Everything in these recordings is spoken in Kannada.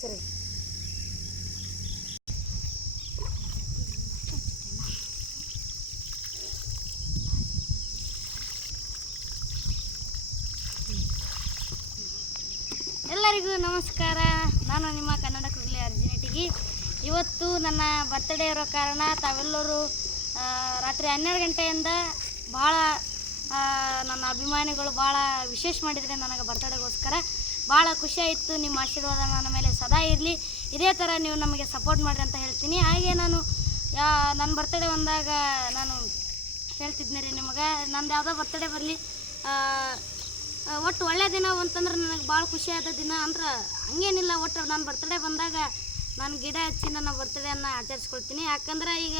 ಸರಿ ಎಲ್ಲರಿಗೂ ನಮಸ್ಕಾರ. ನಾನು ನಿಮ್ಮ ಕನ್ನಡ ಕುಗ್ಲಿ ಅರ್ಜಿನಿಟಿಗಿ. ಇವತ್ತು ನನ್ನ ಬರ್ತ್ಡೇ ಇರೋ ಕಾರಣ ತಾವೆಲ್ಲರೂ ರಾತ್ರಿ 12 ಗಂಟೆಯಿಂದ ಭಾಳ ನನ್ನ ಅಭಿಮಾನಿಗಳು ಭಾಳ ವಿಶೇಷ ಮಾಡಿದರೆ ನನಗೆ ಬರ್ತ್ಡೇಗೋಸ್ಕರ. ಭಾಳ ಖುಷಿಯಾಯಿತು. ನಿಮ್ಮ ಆಶೀರ್ವಾದ ನನ್ನ ಮೇಲೆ ಸದಾ ಇರಲಿ. ಇದೇ ಥರ ನೀವು ನಮಗೆ ಸಪೋರ್ಟ್ ಮಾಡಿರಿ ಅಂತ ಹೇಳ್ತೀನಿ. ಹಾಗೆ ನಾನು ನನ್ನ ಬರ್ತ್ಡೇ ಬಂದಾಗ ನಾನು ಹೇಳ್ತಿದ್ನಿ ರೀ ನಿಮಗೆ, ನಂದು ಯಾವುದೋ ಬರ್ತ್ಡೇ ಬರಲಿ, ಒಟ್ಟು ಒಳ್ಳೆಯ ದಿನ ಅಂತಂದ್ರೆ ನನಗೆ ಭಾಳ ಖುಷಿಯಾದ ದಿನ ಅಂದ್ರೆ ಹಂಗೇನಿಲ್ಲ. ಒಟ್ಟು ನನ್ನ ಬರ್ತ್ಡೇ ಬಂದಾಗ ನಾನು ಗಿಡ ಹಚ್ಚಿ ನನ್ನ ಬರ್ತ್ಡೇಯನ್ನು ಆಚರಿಸ್ಕೊಳ್ತೀನಿ. ಯಾಕಂದ್ರೆ ಈಗ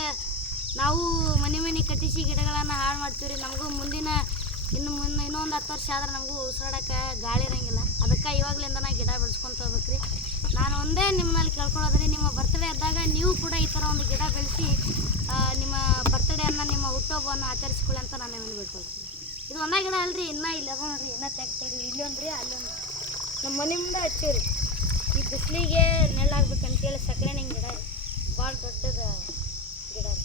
ನಾವು ಮನೆ ಕಟ್ಟಿಸಿ ಗಿಡಗಳನ್ನು ಹಾಳು ಮಾಡ್ತೀವಿ ರೀ. ನಮಗೂ ಮುಂದಿನ ಇನ್ನೊಂದು 10 ವರ್ಷ ಆದ್ರೆ ನಮಗೂ ಉಸಿರಾಡೋಕ್ಕೆ ಗಾಳಿ ಇರೋಂಗಿಲ್ಲ. ಅದಕ್ಕೆ ಇವಾಗಲಿಂದ ನಾ ಗಿಡ ಬೆಳೆಸ್ಕೊತ ಹೋಗ್ಬೇಕು ರೀ. ನಾನು ಒಂದೇ ನಿಮ್ಮಲ್ಲಿ ಕೇಳ್ಕೊಳ್ಳೋದ್ರಿ, ನಿಮ್ಮ ಬರ್ತ್ಡೇ ಇದ್ದಾಗ ನೀವು ಕೂಡ ಈ ಥರ ಒಂದು ಗಿಡ ಬೆಳೆಸಿ ನಿಮ್ಮ ಬರ್ತ್ಡೇಯನ್ನು, ನಿಮ್ಮ ಹುಟ್ಟುಹಬ್ಬವನ್ನು ಆಚರಿಸ್ಕೊಳ್ಳಿ ಅಂತ ನಾನು ನಿಮ್ಮನ್ನು ಬಿಟ್ಕೊಳ್ತೀನಿ. ಇದು ಒಂದೇ ಗಿಡ ಅಲ್ರಿ, ಇನ್ನೂ ಇಲ್ಲ ಅದ ನೋಡಿರಿ, ಇನ್ನೂ ತೆಗ್ತೀವಿ. ಇಲ್ಲೊಂದು ರೀ, ಅಲ್ಲೊಂದು ನಮ್ಮ ಮನೆ ಮುಂದೆ ಹಚ್ಚೀವಿ. ಈ ಬಿಸಿಲಿಗೆ ನೆಲ್ಲಾಗ್ಬೇಕಂತೇಳಿ ಸಕ್ಕರೆ ಗಿಡ ಭಾಳ ದೊಡ್ಡದ ಗಿಡ ರೀ.